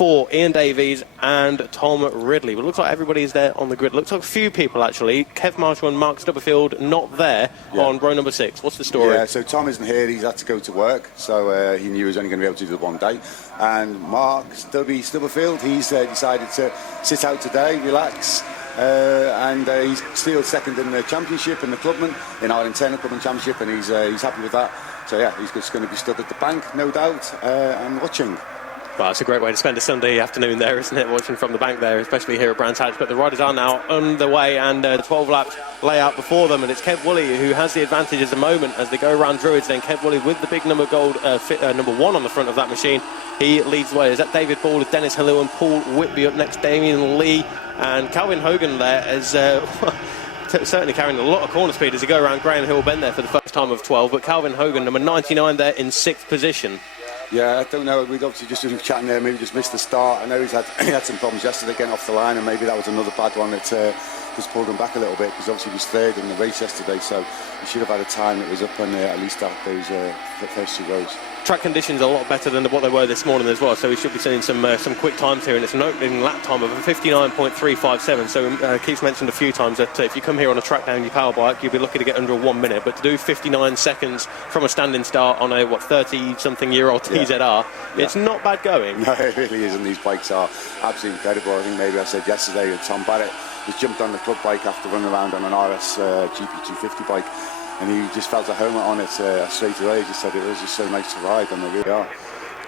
for Ian Davies and Tom Ridley. But it looks like everybody's there on the grid. Looks like a few people, actually. Kev Marshall and Mark Stubblefield not there on row number 6. What's the story? Yeah, so Tom isn't here. He's had to go to work, so he knew he was only going to be able to do the one day. And Mark Stubblefield, he's decided to sit out today, relax. And he's still second in the championship in the clubman, in our internal clubman championship, and he's happy with that. So yeah, he's just going to be stood at the bank, no doubt, and watching. Well, it's a great way to spend a Sunday afternoon there, isn't it? Watching from the bank there, especially here at Brands Hatch. But the riders are now on the way, and 12 laps layout before them, and it's Kev Woolley who has the advantage at the moment as they go around Druids. Then Kev Woolley with the big number gold number 1 on the front of that machine. He leads the way. Is that David Ball with Dennis Halil and Paul Whitby up next, Damien Lee and Calvin Hogan there as certainly carrying a lot of corner speed as they go around Graham Hill Bend there for the first time of 12. But Calvin Hogan, number 99 there in 6th position. Yeah, I don't know. We'd obviously just been chatting there, maybe just missed the start. I know he had some problems yesterday getting off the line, and maybe that was another bad one that just pulled him back a little bit, because obviously he was third in the race yesterday, so he should have had a time that was up on at least at those the first 2 rows. Track conditions are a lot better than what they were this morning as well, so we should be seeing some quick times here, and it's an opening lap time of 59.357. So Keith's mentioned a few times that if you come here on a track down your power bike, you'll be lucky to get under 1 minute, but to do 59 seconds from a standing start on a 30-something-year-old TZR, it's not bad going. No, it really isn't. These bikes are absolutely incredible. I think maybe I said yesterday that Tom Barrett just jumped on the club bike after running around on an RS GP250 bike, and he just felt at home on it straight away. He just said it was just so nice to ride, and they really are.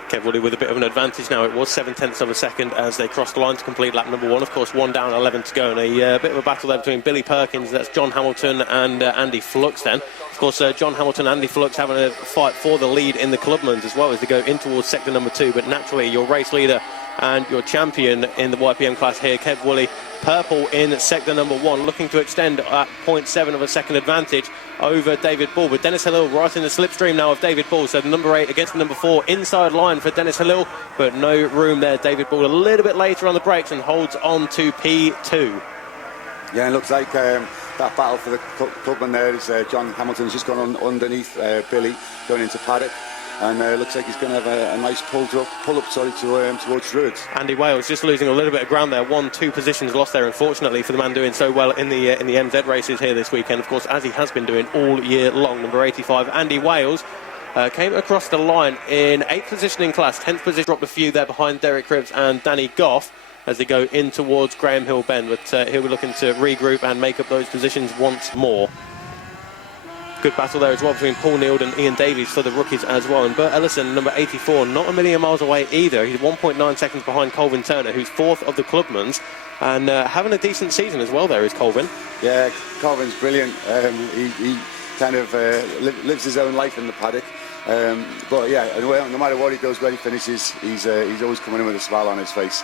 Kev Woolley with a bit of an advantage now. It was 7/10 of a second as they crossed the line to complete lap number 1. Of course, 1 down, 11 to go, and a bit of a battle there between Billy Perkins, that's John Hamilton, and Andy Flux then. Of course, John Hamilton and Andy Flux having a fight for the lead in the Clubmans as well as they go in towards sector number 2. But naturally, your race leader and your champion in the YPM class here, Kev Woolley, purple in sector number 1, looking to extend at 0.7 of a second advantage over David Ball. But Dennis Halil right in the slipstream now of David Ball. So the number 8 against the number 4, inside line for Dennis Halil, but no room there. David Ball a little bit later on the brakes and holds on to P2. Yeah, it looks like that battle for the clubman there is John Hamilton's just gone underneath Billy going into paddock. And looks like he's going to have a nice pull up towards Druids. Andy Wales just losing a little bit of ground there. 1-2 positions lost there, unfortunately, for the man doing so well in the MZ races here this weekend. Of course, as he has been doing all year long. Number 85, Andy Wales, came across the line in 8th position in class. 10th position, dropped a few there behind Derek Cribs and Danny Goff as they go in towards Graham Hill Bend. But he'll be looking to regroup and make up those positions once more. Good battle there as well between Paul Neild and Ian Davies for the rookies as well. And Bert Ellison, number 84, not a million miles away either. He's 1.9 seconds behind Colvin Turner, who's 4th of the Clubmans, and having a decent season as well there is Colvin. Yeah, Colvin's brilliant. He kind of lives his own life in the paddock. But yeah, no matter what he does, where he finishes, he's always coming in with a smile on his face.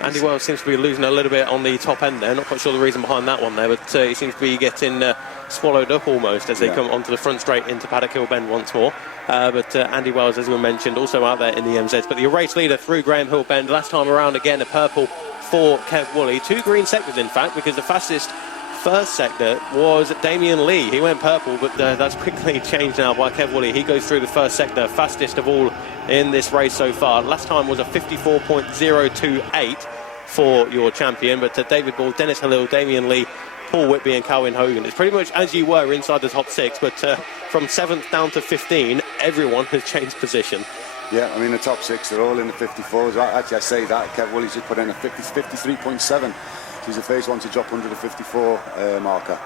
Andy Wells seems to be losing a little bit on the top end there. Not quite sure the reason behind that one there, but he seems to be getting swallowed up almost as they come onto the front straight into Paddock Hill Bend once more. But Andy Wells, as we mentioned, also out there in the MZs. But the race leader through Graham Hill Bend last time around, again a purple for Kev Woolley. 2 green sectors in fact, because the fastest first sector was Damien Lee. He went purple, but that's quickly changed now by Kev Woolley. He goes through the first sector, fastest of all in this race so far. Last time was a 54.028 for your champion, but David Ball, Dennis Halil, Damien Lee, Paul Whitby and Calvin Hogan. It's pretty much as you were inside the top 6, but from 7th down to 15, everyone has changed position. Yeah, I mean the top 6, they're all in the 54s. Actually, I say that, Kev Woolley's just put in a 53.7. He's the first one to drop under the 54 marker.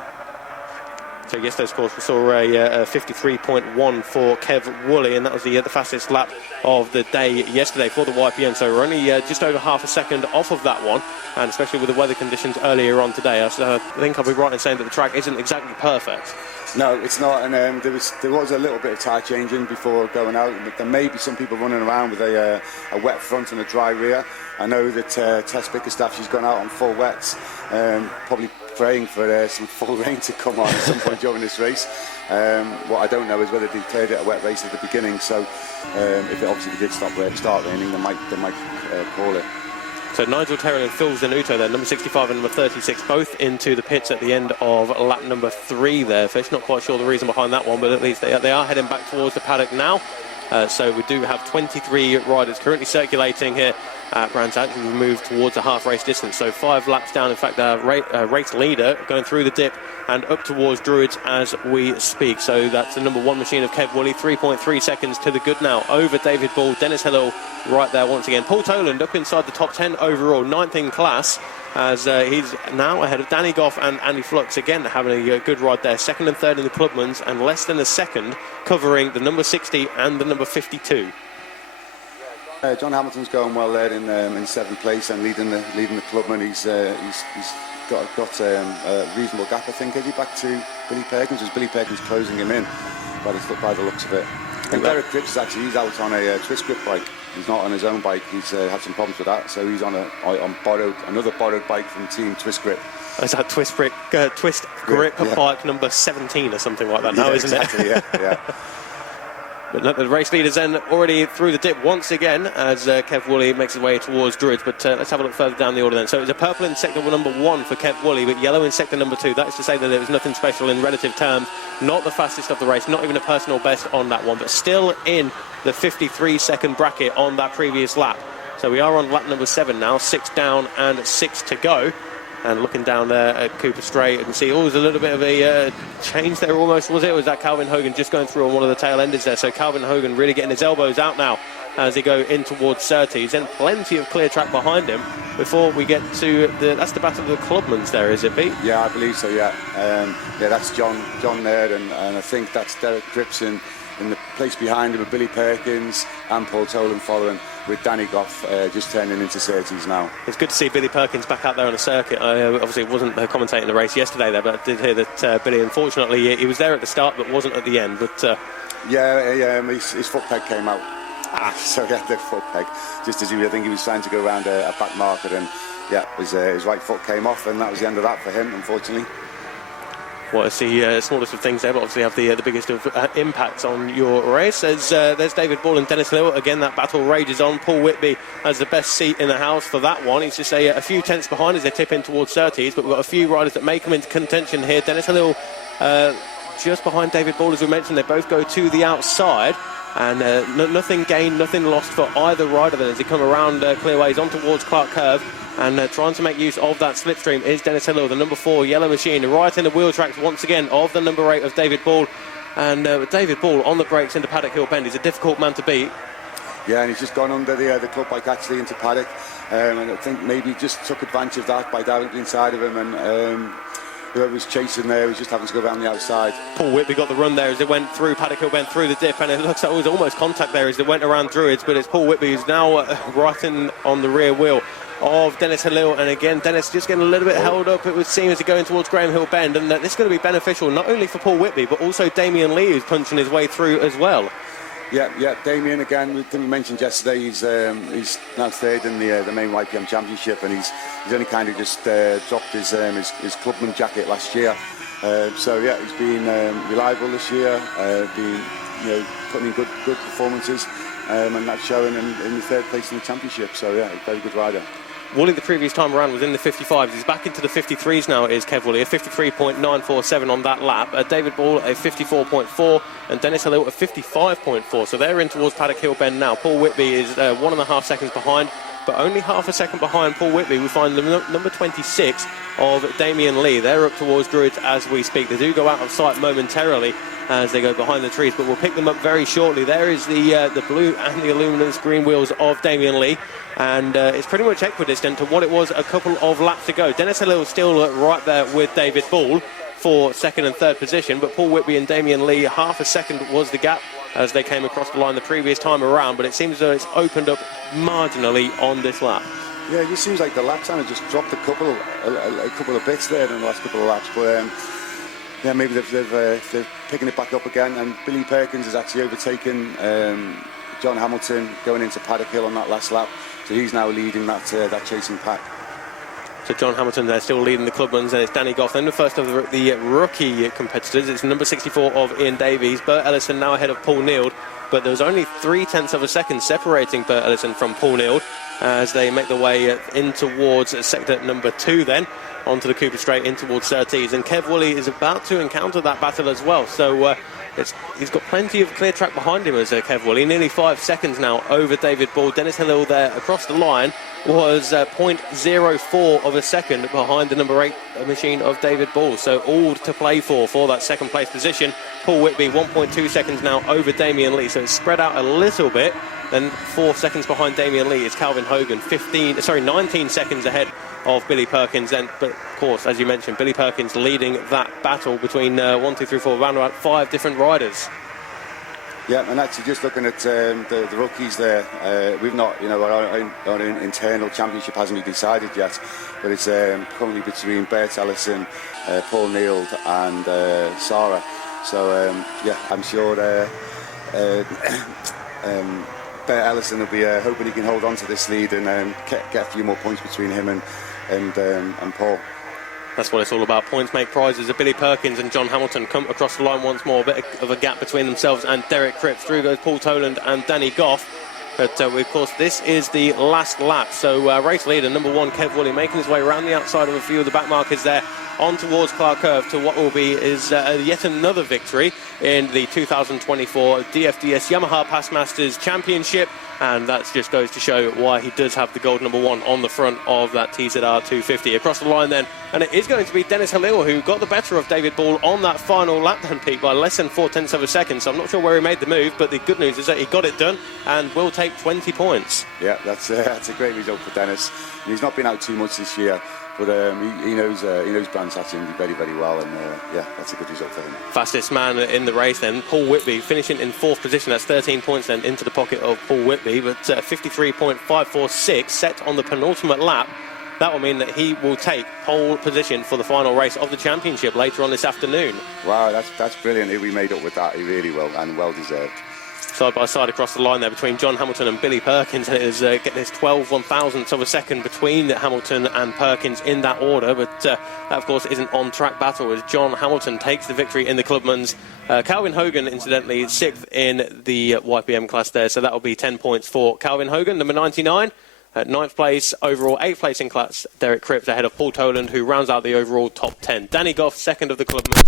So yesterday's course we saw a 53.1 for Kev Woolley, and that was the fastest lap of the day yesterday for the YPM. So we're only just over half a second off of that one, and especially with the weather conditions earlier on today, I think I'll be right in saying that the track isn't exactly perfect. No, it's not, and there was a little bit of tyre changing before going out. There may be some people running around with a wet front and a dry rear. I know that Tess Bickerstaff, she's gone out on full wets, probably praying for some full rain to come on at some point during this race. What I don't know is whether they declared it a wet race at the beginning, so if it obviously did start raining, they might call it. So Nigel Terrell and Phil Zanuto there, number 65 and number 36, both into the pits at the end of lap number 3 there. Fish, not quite sure the reason behind that one, but at least they are heading back towards the paddock now. So we do have 23 riders currently circulating here at Brands Hatch. We've moved towards a half-race distance, so 5 laps down. In fact, our race leader going through the dip and up towards Druids as we speak. So that's the number 1 machine of Kev Woolley, 3.3 seconds to the good now over David Ball. Dennis Hillel right there once again. Paul Toland up inside the top 10 overall, 9th in class, as he's now ahead of Danny Goff and Andy Flux, again having a good ride there. 2nd and 3rd in the Clubman's, and less than a second covering the number 60 and the number 52. John Hamilton's going well there in 7th place and leading the Clubman. He's got a reasonable gap, I think. Is he back to Billy Perkins? Is Billy Perkins closing him in by the looks of it? And Derek Cripps, actually, he's out on a twist grip bike. He's not on his own bike. He's had some problems with that, so he's on another borrowed bike from Team Twist Grip. Is that Twist Grip bike number 17 or something like that now, isn't exactly, it? Yeah. But the race leaders then already through the dip once again as Kev Woolley makes his way towards Druids. But let's have a look further down the order then. So it's a purple in sector number 1 for Kev Woolley, but yellow in sector number 2. That is to say that it was nothing special in relative terms. Not the fastest of the race, not even a personal best on that one, but still in the 53-second bracket on that previous lap. So we are on lap number 7 now, 6 down and 6 to go. And looking down there at Cooper Straight, you can see there's a little bit of a change there almost, was it? Or was that Calvin Hogan just going through on one of the tail enders there? So Calvin Hogan really getting his elbows out now as he go in towards Surtees. Then plenty of clear track behind him before we get to that's the battle of the Clubmans there, is it, Pete? Yeah, I believe so, yeah. That's John there, and I think that's Derek Cripps in the place behind him with Billy Perkins and Paul Toland following, with Danny Goff just turning into Surtees now. It's good to see Billy Perkins back out there on the circuit. I obviously wasn't commentating the race yesterday there, but I did hear that Billy, unfortunately, he was there at the start but wasn't at the end. But his foot peg came out. So he had the foot peg just as I think he was trying to go around a back marker, and his right foot came off, and that was the end of that for him, unfortunately. Well, it's the smallest of things there, but obviously have the biggest of impacts on your race. There's David Ball and Dennis Hill. Again, that battle rages on. Paul Whitby has the best seat in the house for that one. He's just a few tenths behind as they tip in towards Surtees, but we've got a few riders that may come into contention here. Dennis Hill just behind David Ball, as we mentioned. They both go to the outside. And nothing gained, nothing lost for either rider then as they come around clearways on towards Clark Curve. And trying to make use of that slipstream is Dennis Hill, the number 4 yellow machine, right in the wheel tracks once again of the number 8 of David Ball. And with David Ball on the brakes into Paddock Hill Bend, he's a difficult man to beat. Yeah, and he's just gone under the club bike actually into Paddock. And I think maybe he just took advantage of that by directly inside of him, and whoever was chasing there was just having to go around the outside. Paul Whitby got the run there as they went through Paddock Hill Bend through the dip, and it looks like it was almost contact there as they went around Druids, but it's Paul Whitby who's now right in on the rear wheel of Dennis Hill. And again, Dennis just getting a little bit held up, it would seem, as he going towards Graham Hill Bend, and this is going to be beneficial not only for Paul Whitby but also Damien Lee, who's punching his way through as well. Yeah, Damien again. We mentioned yesterday he's now 3rd in the main YPM Championship, and he's only kind of just dropped his clubman jacket last year. So yeah, he's been reliable this year, putting in good performances, and that's showing in the 3rd place in the championship. So yeah, a very good rider. Woolley the previous time around was in the 55s. He's back into the 53s now, is Kev Woolley, a 53.947 on that lap. David Ball a 54.4 and Dennis Hill a 55.4. So they're in towards Paddock Hill Bend now. Paul Whitby is 1.5 seconds behind, but only half a second behind Paul Whitby. We find the number 26 of Damien Lee. They're up towards Druids as we speak. They do go out of sight momentarily as they go behind the trees, but we'll pick them up very shortly. There is the blue and the luminous green wheels of Damien Lee, and it's pretty much equidistant to what it was a couple of laps ago. Dennis Hill is still right there with David Ball for 2nd and 3rd position, but Paul Whitby and Damien Lee, half a second was the gap as they came across the line the previous time around, but it seems as though it's opened up marginally on this lap. Yeah, it just seems like the lap time has just dropped a couple of bits there in the last couple of laps, but maybe they're picking it back up again, and Billy Perkins has actually overtaken John Hamilton going into Paddock Hill on that last lap, so he's now leading that chasing pack. So John Hamilton there still leading the Clubmans, and it's Danny Goff then the first of the rookie competitors. It's number 64 of Ian Davies. Bert Ellison now ahead of Paul Neild, but there was only 0.3 of a second separating Bert Ellison from Paul Neild as they make their way in towards sector number 2 then onto the Cooper Straight in towards Surtees, and Kev Woolley is about to encounter that battle as well. So he's got plenty of clear track behind him as Kev Woolley. Nearly 5 seconds now over David Ball. Dennis Halil there across the line was 0.04 of a second behind the number 8 machine of David Ball. So all to play for that second place position. Paul Whitby 1.2 seconds now over Damian Lee. So it's spread out a little bit. Then 4 seconds behind Damian Lee is Calvin Hogan. 19 seconds ahead of Billy Perkins. Then, but of course, as you mentioned, Billy Perkins leading that battle between 1, 2, 3, 4, around about 5 different riders. Yeah, and actually just looking at the rookies there, we've not, our internal championship hasn't been decided yet, but it's currently between Bert Ellison, Paul Neild and Sarah. So, I'm sure Bert Ellison will be hoping he can hold on to this lead and get a few more points between him and Paul. That's what it's all about. Points make prizes. Billy Perkins and John Hamilton come across the line once more. A bit of a gap between themselves and Derek Cripps. Through goes Paul Toland and Danny Goff. But, of course, this is the last lap. So, race leader, number 1, Kev Woolley, making his way around the outside of a few of the back markers there on towards Clark Curve to what will be is yet another victory in the 2024 DFDS Yamaha Passmasters Championship. And that just goes to show why he does have the gold number 1 on the front of that TZR 250. Across the line then, and it is going to be Dennis Halil who got the better of David Ball on that final lap then, Pete, by less than 0.4 of a second. So I'm not sure where he made the move, but the good news is that he got it done and will take 20 points. Yeah, that's a great result for Dennis. And he's not been out too much this year, but he knows Brands Hatching very, very well, and that's a good result for him. Fastest man in the race then, Paul Whitby, finishing in 4th position. That's 13 points then into the pocket of Paul Whitby, but 53.546 set on the penultimate lap. That will mean that he will take pole position for the final race of the championship later on this afternoon. Wow, that's brilliant. We made up with that. He really will, and well deserved. Side by side across the line there between John Hamilton and Billy Perkins, and it is getting this 12 1,000ths of a second between Hamilton and Perkins in that order, but that of course is an on-track battle as John Hamilton takes the victory in the Clubman's. Calvin Hogan, incidentally, 6th in the YPM class there, so that will be 10 points for Calvin Hogan, number 99. At 9th place overall, 8th place in class, Derek Cripps ahead of Paul Toland, who rounds out the overall top 10. Danny Goff, 2nd of the Clubman's.